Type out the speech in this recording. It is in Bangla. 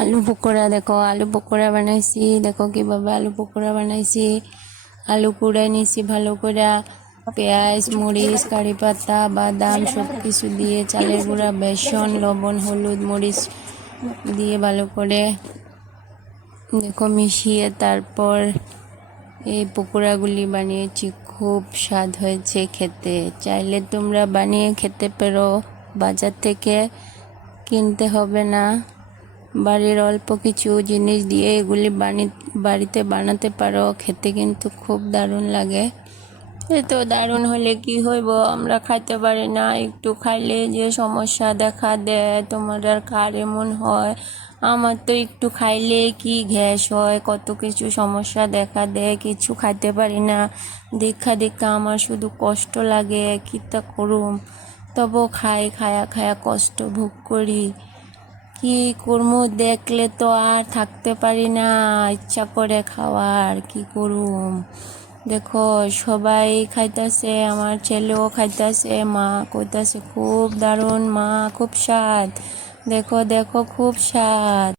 আলু পকোড়া, দেখো আলু পকোড়া বানাইছি। দেখো কিভাবে আলু পকোড়া বানাইছি। আলু কুড়াই নিছি ভালো করে, পেঁয়াজ, মরিচ, কারি পাতা, বাদাম সব কিছু দিয়ে, চালের গুঁড়া, বেসন, লবণ, হলুদ, মরিচ দিয়ে ভালো করে দেখো মিশিয়ে তারপর এই পকোড়াগুলি বানিয়েছি। খুব স্বাদ হয়েছে খেতে। চাইলে তোমরা বানিয়ে খেতে পারো, বাজার থেকে কিনতে হবে না। বাড়ির অল্প কিছু জিনিস দিয়ে এগুলি বাড়িতে বানাতে পারো। খেতে কিন্তু খুব দারুণ লাগে। এত দারুণ হলে কি হইব, আমরা খাইতে পারি না। একটু খাইলে যে সমস্যা দেখা দেয়, তোমার আর কার এমন হয়? আমার তো একটু খাইলে কি গ্যাস হয়, কত কিছু সমস্যা দেখা দেয়, কিছু খাইতে পারি না। দেখা দেখা আমার শুধু কষ্ট লাগে, কি তা করুম। তবু খাই, খায়া খায়া কষ্ট ভোগ করি। কি করমু, দেখলে তো আর থাকতে পারি না, ইচ্ছা করে খাওয়ার, কি করুম। দেখো সবাই খাইতাছে, আমার ছেলেও খাইতাছে, মা কইতাছে খুব দারুণ মা, খুব স্বাদ। দেখো দেখো খুব স্বাদ।